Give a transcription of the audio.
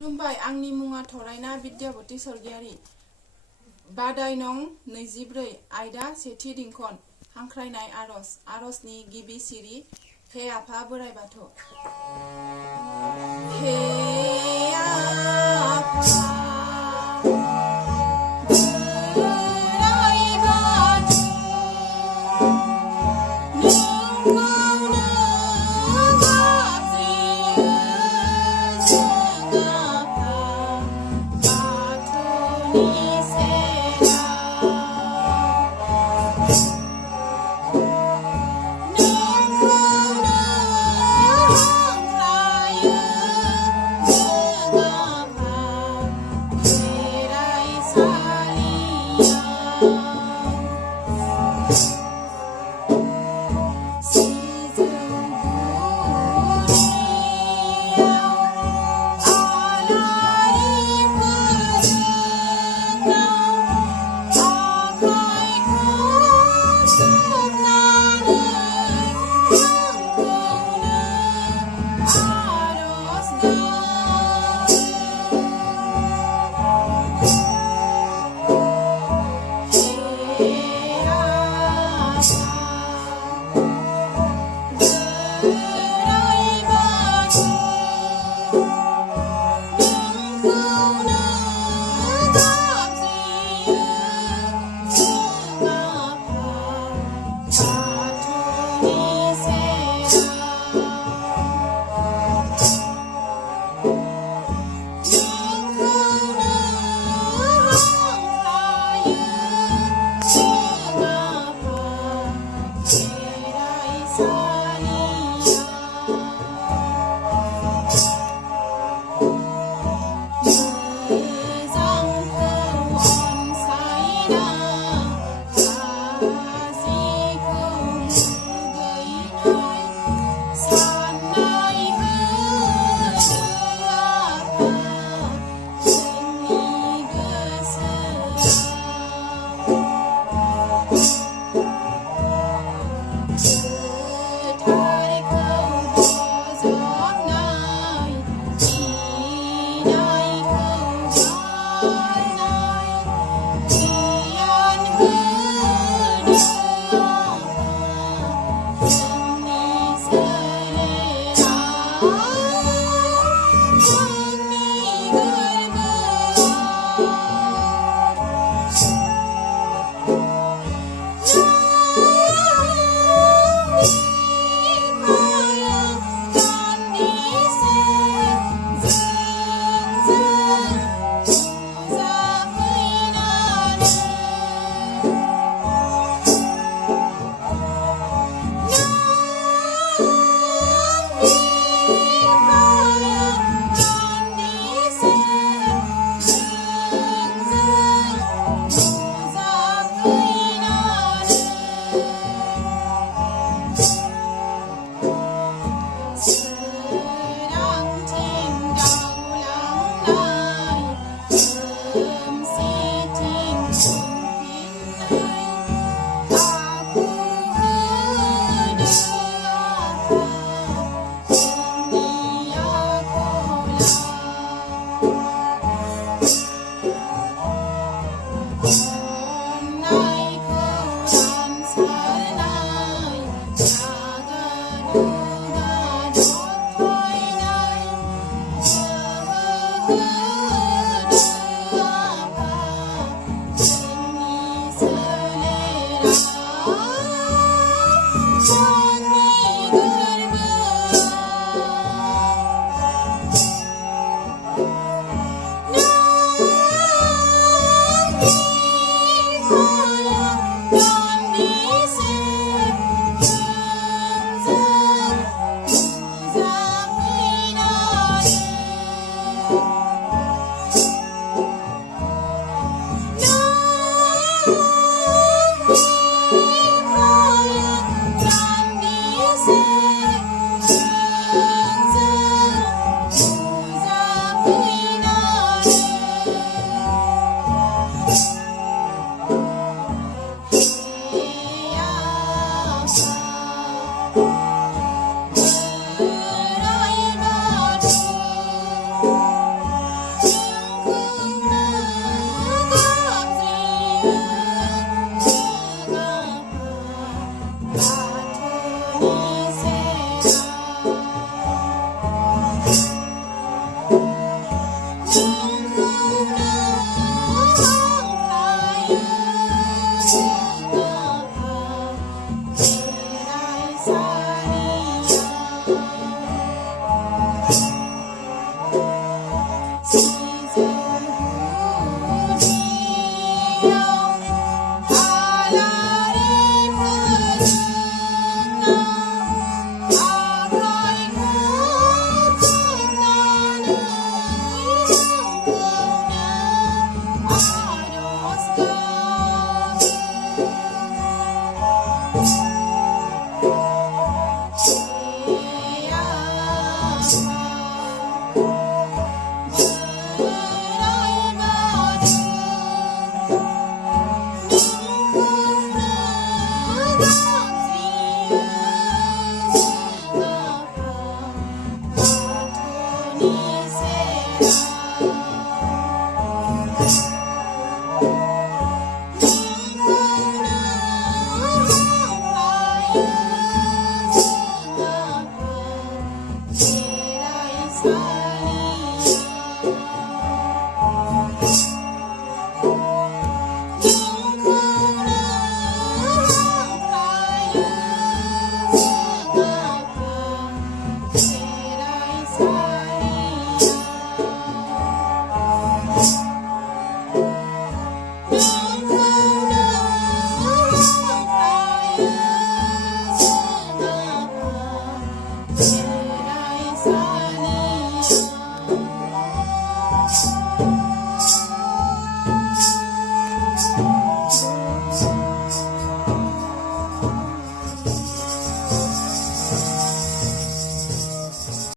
खुलुमबाय, आंनि मुङा थरायना बिद्यावती सरगियारि। बादाय नं 24 आयदा सेथि रिंखन हांख्रायनाय आरज। आरजनि गिबि सिरि। हे आफा बोराइ बाथौ। हे आफा बोराइ बाथौ, नोंखौनो गाबज्रियो जों आफा बाथौनि सेराव। नोंखौनो हांख्रायो जों आफा खेराइसालियाव। सिजौ गुदियाव आलारि फोजोंनाव आखाइखौ खबनानै नोंखौनो आरज गाबो। हे आफा बोराइ बाथौ, नोंखौनो गाबज्रियो जों आफा बाथौनि सेराव। नोंखौनो हांख्रायो जों आफा खेराइसालियाव। मोजांखौ अनसायना गाज्रिखौ मुगैनाय साननाय होदो आफा जोंनि गोसोआव। गोथारखौ बजबनाय, गिनायखौ गारनाय गियान होदो आफा जोंनि सोलेराव, जोंनि सोरांथिं दावलांनाय, खोमसिथिं खुंफिननाय आखु होदो आफा जोंनि आखलाव। अननायखौ रानसारनाय, रागा दुगा दबथायनाय गोहो होदो आफा जोंनि सोलेराव, जोंनि बोराइ बाथौ। Hãy subscribe cho kênh Ghiền Mì Gõ để không bỏ lỡ